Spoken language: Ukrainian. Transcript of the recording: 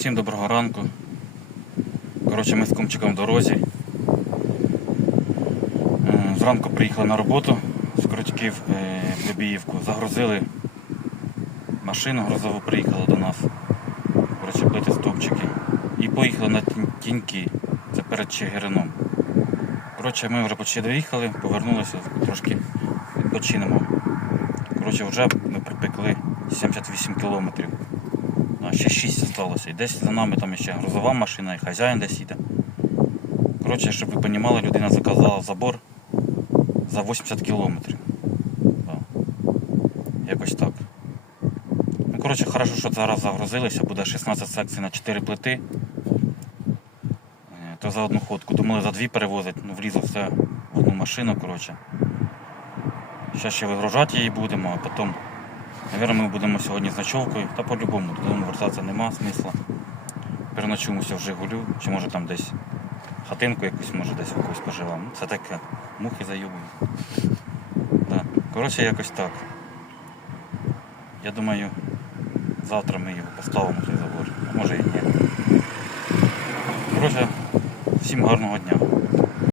Всім доброго ранку. Коротше, ми з кумчиком в дорозі. Е, Зранку приїхали на роботу з Крутьків е, в Любіївку. Загрузили машину грузову, приїхали до нас. Коротше, бити стовпчики. І поїхали на тіньки. Це перед Чигирином. Коротше, ми вже почти доїхали, повернулися, трошки відпочинемо. Коротше, вже ми припекли 78 кілометрів. А ще 6 залишилося. І десь за нами там ще грузова машина, і хазяїн десь їде. Коротше, щоб ви розуміли, людина заказала забор за 80 кілометрів. Да. Якось так. Ну, коротше, хорошо, що зараз загрузилися, буде 16 секцій на 4 плити. Е, То за одну ходку. Думали за дві перевозити, ну влізло все в одну машину, коротше. Зараз ще вигружати її будемо, а потім Наверное, ми будемо сьогодні з ночовкою, та по-любому, додому вертатися нема смисла. Переночуємося в Жигулю, чи може там десь хатинку якусь, може десь якусь поживемо. Це таке. Мухи заюбують. Да. Коротше, якось так. Я думаю, завтра ми його поставимо цей забор. Може і ні. Коротше, всім гарного дня.